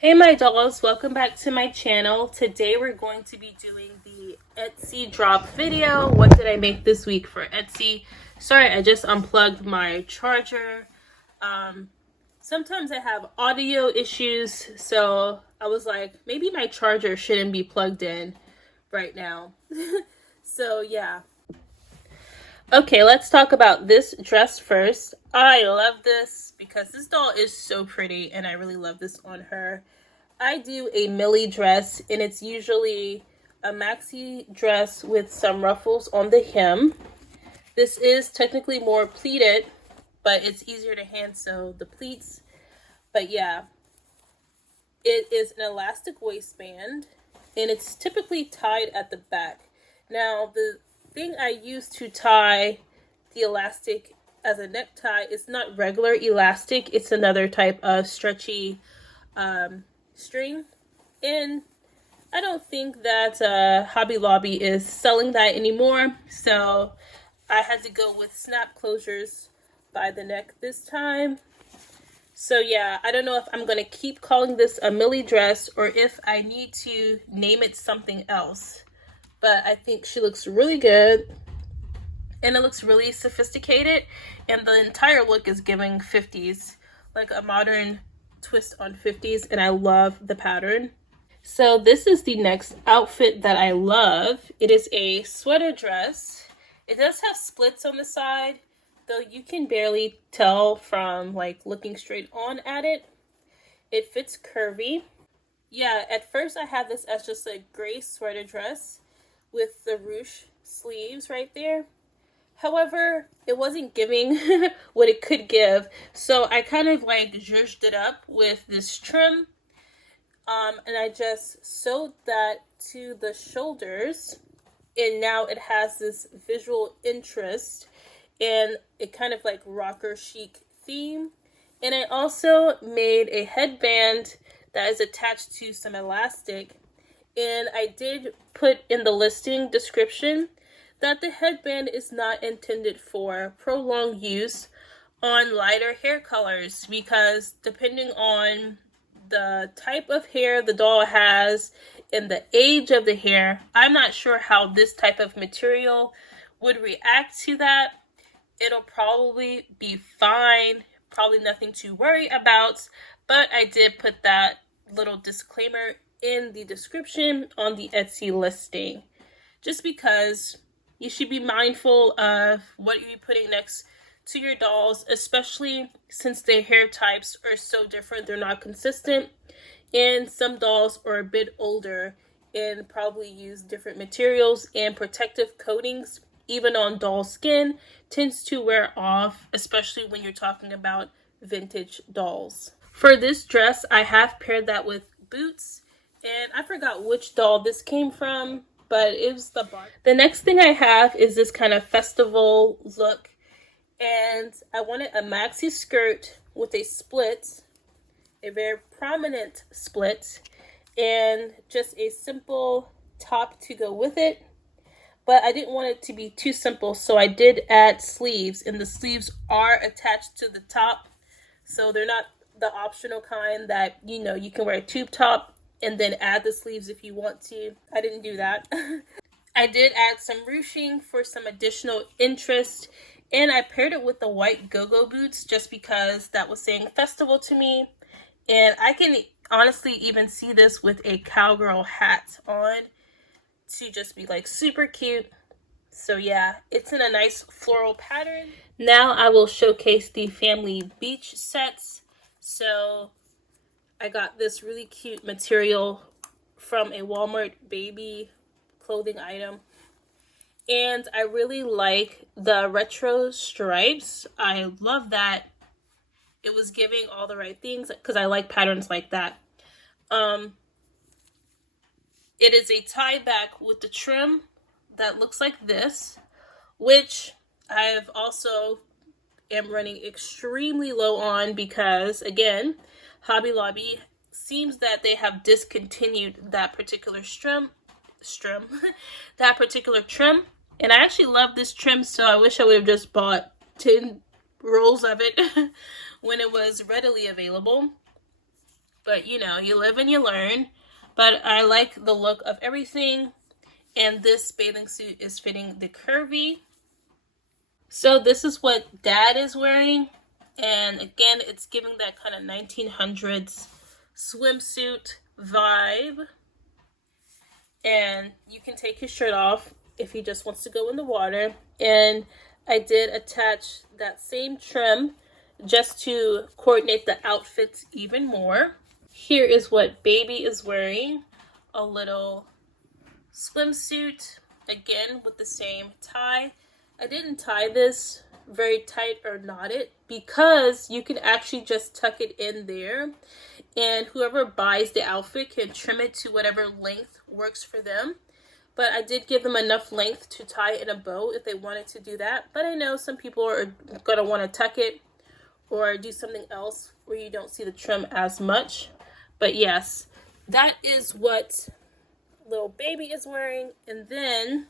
Hey my dolls, welcome back to my channel. Today we're going to be doing the Etsy drop video. What did I make this week for Etsy? Sorry, I just unplugged my charger. Sometimes I have audio issues, so I was like, maybe my charger shouldn't be plugged in right now. So yeah. Okay, let's talk about this dress first. I love this because this doll is so pretty and I really love this on her. I do a Millie dress and it's usually a maxi dress with some ruffles on the hem. This is technically more pleated, but it's easier to hand sew the pleats. But yeah, it is an elastic waistband and it's typically tied at the back. Now, the thing I use to tie the elastic as a necktie is not regular elastic. It's another type of stretchy string. And I don't think that Hobby Lobby is selling that anymore. So I had to go with snap closures by the neck this time. So yeah, I don't know if I'm going to keep calling this a Millie dress or if I need to name it something else. But I think she looks really good. And it looks really sophisticated. And the entire look is giving 50s. Like a modern twist on 50s. And I love the pattern. So this is the next outfit that I love. It is a sweater dress. It does have splits on the side, though you can barely tell from like looking straight on at it. It fits curvy. Yeah, at first I had this as just a gray sweater dress with the ruche sleeves right there. However, it wasn't giving what it could give. So I kind of like zhuzhed it up with this trim. And I just sewed that to the shoulders. And now it has this visual interest and it kind of like rocker chic theme. And I also made a headband that is attached to some elastic. And I did put in the listing description that the headband is not intended for prolonged use on lighter hair colors because depending on the type of hair the doll has and the age of the hair, I'm not sure how this type of material would react to that. It'll probably be fine, probably nothing to worry about, but I did put that little disclaimer in the description on the Etsy listing just because you should be mindful of what you're putting next to your dolls, especially since their hair types are so different. They're not consistent, and some dolls are a bit older and probably use different materials and protective coatings, even on doll skin, tends to wear off, especially when you're talking about vintage dolls. For this dress, I have paired that with boots, and I forgot which doll this came from, but it was the Barbie. The next thing I have is this kind of festival look, and I wanted a maxi skirt with a split, a very prominent split, and just a simple top to go with it. But I didn't want it to be too simple, so I did add sleeves, and the sleeves are attached to the top, so they're not the optional kind that, you know, you can wear a tube top and then add the sleeves if you want to. I didn't do that. I did add some ruching for some additional interest, and I paired it with the white go-go boots just because that was saying festival to me. And I can honestly even see this with a cowgirl hat on to just be like super cute. So yeah, it's in a nice floral pattern. Now I will showcase the family beach sets. So I got this really cute material from a Walmart baby clothing item. And I really like the retro stripes. I love that. It was giving all the right things because I like patterns like that. It is a tie back with the trim that looks like this, which I've also am running extremely low on because, again, Hobby Lobby seems that they have discontinued that particular that particular trim. And I actually love this trim, so I wish I would have just bought 10 rolls of it when it was readily available. But you know, you live and you learn. But I like the look of everything. And this bathing suit is fitting the curvy. So this is what Dad is wearing. And again, it's giving that kind of 1900s swimsuit vibe. And you can take his shirt off if he just wants to go in the water. And I did attach that same trim just to coordinate the outfits even more. Here is what Baby is wearing. A little swimsuit, again with the same tie. I didn't tie this very tight or knot it because you can actually just tuck it in there, and whoever buys the outfit can trim it to whatever length works for them. But I did give them enough length to tie in a bow if they wanted to do that. But I know some people are gonna want to tuck it or do something else where you don't see the trim as much. But yes, that is what little Baby is wearing. And then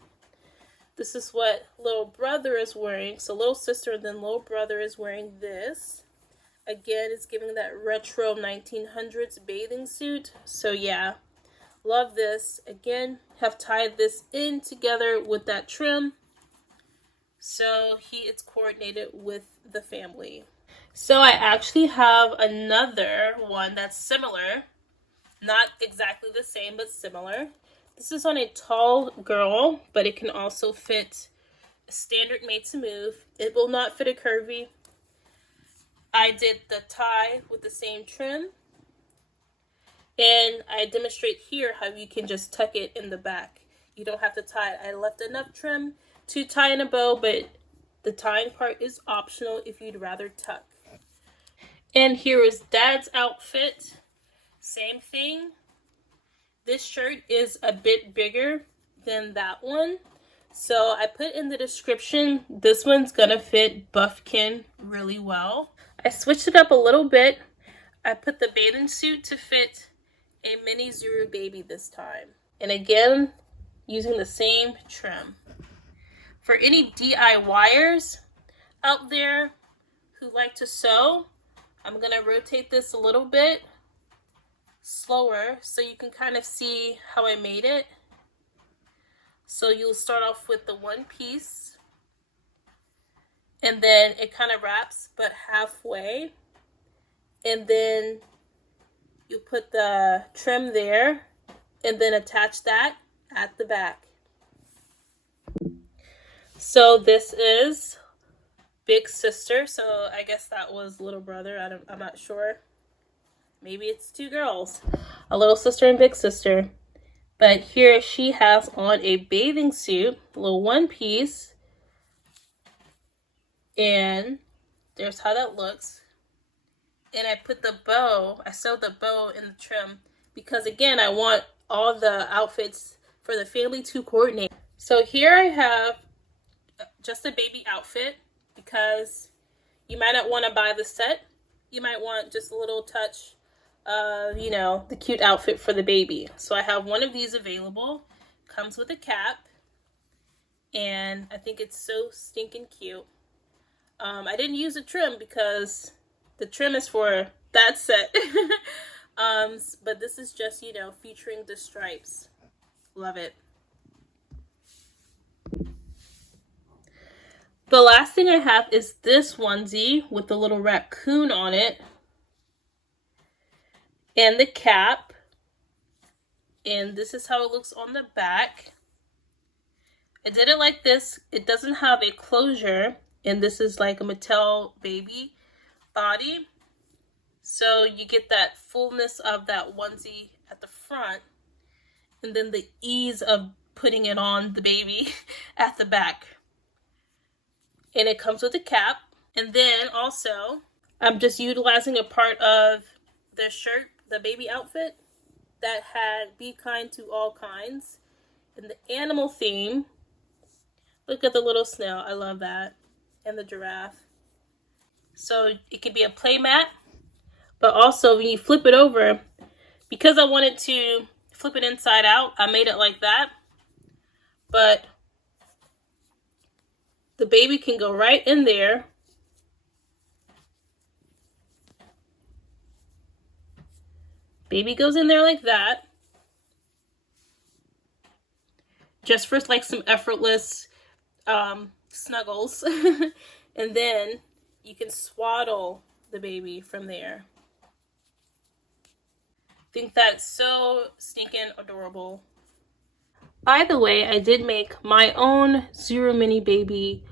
this is what little brother is wearing. So little sister and then little brother is wearing this. Again, it's giving that retro 1900s bathing suit. So yeah, love this. Again, have tied this in together with that trim. So it's coordinated with the family. So I actually have another one that's similar. Not exactly the same, but similar. This is on a tall girl, but it can also fit a standard made to move. It will not fit a curvy. I did the tie with the same trim. And I demonstrate here how you can just tuck it in the back. You don't have to tie it. I left enough trim to tie in a bow, but the tying part is optional if you'd rather tuck. And here is Dad's outfit. Same thing. This shirt is a bit bigger than that one. So I put in the description, this one's gonna fit buffkin really well. I switched it up a little bit. I put the bathing suit to fit a mini Zuru baby this time. And again, using the same trim. For any DIYers out there who like to sew, I'm gonna rotate this a little bit slower so you can kind of see how I made it. So you'll start off with the one piece and then it kind of wraps but halfway, and then you put the trim there and then attach that at the back. So this is big sister, so I guess that was little brother. I'm not sure. Maybe it's two girls, a little sister and big sister. But here she has on a bathing suit, a little one piece. And there's how that looks. And I put the bow, I sewed the bow in the trim because again, I want all the outfits for the family to coordinate. So here I have just a baby outfit because you might not want to buy the set. You might want just a little touch you know, the cute outfit for the baby. So I have one of these available. Comes with a cap. And I think it's so stinking cute. I didn't use a trim because the trim is for that set. But this is just, you know, featuring the stripes. Love it. The last thing I have is this onesie with the little raccoon on it. And the cap. And this is how it looks on the back. I did it like this. It doesn't have a closure. And this is like a Mattel baby body. So you get that fullness of that onesie at the front. And then the ease of putting it on the baby at the back. And it comes with a cap. And then also, I'm just utilizing a part of the shirt, the baby outfit, that had Be Kind to All Kinds. And the animal theme, look at the little snail, I love that. And the giraffe. So it could be a play mat, but also when you flip it over, because I wanted to flip it inside out, I made it like that. But the baby can go right in there. Baby goes in there like that. Just for like some effortless snuggles. And then you can swaddle the baby from there. Think that's so stinking adorable. By the way, I did make my own Zero Mini Baby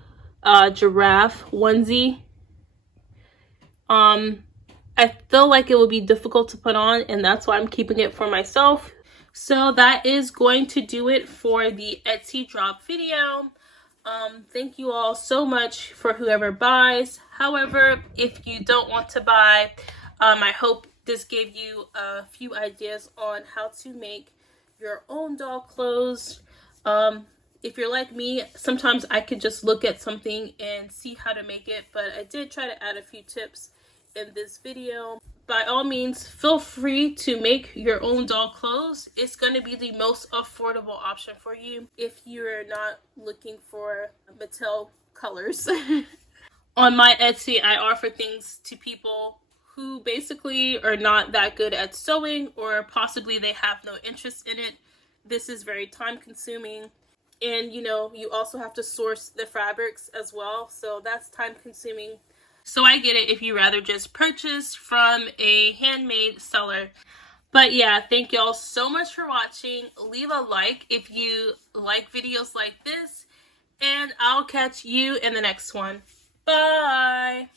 giraffe onesie. I feel like it would be difficult to put on, and that's why I'm keeping it for myself. So that is going to do it for the Etsy drop video. Thank you all so much for whoever buys. However, if you don't want to buy, I hope this gave you a few ideas on how to make your own doll clothes. If you're like me, sometimes I could just look at something and see how to make it, but I did try to add a few tips in this video. By all means, feel free to make your own doll clothes. It's going to be the most affordable option for you if you're not looking for Mattel colors. On my Etsy, I offer things to people who basically are not that good at sewing, or possibly they have no interest in it. This is very time consuming. And you know, you also have to source the fabrics as well, so that's time consuming. So I get it if you rather just purchase from a handmade seller. But yeah, thank y'all so much for watching. Leave a like if you like videos like this, and I'll catch you in the next one. Bye!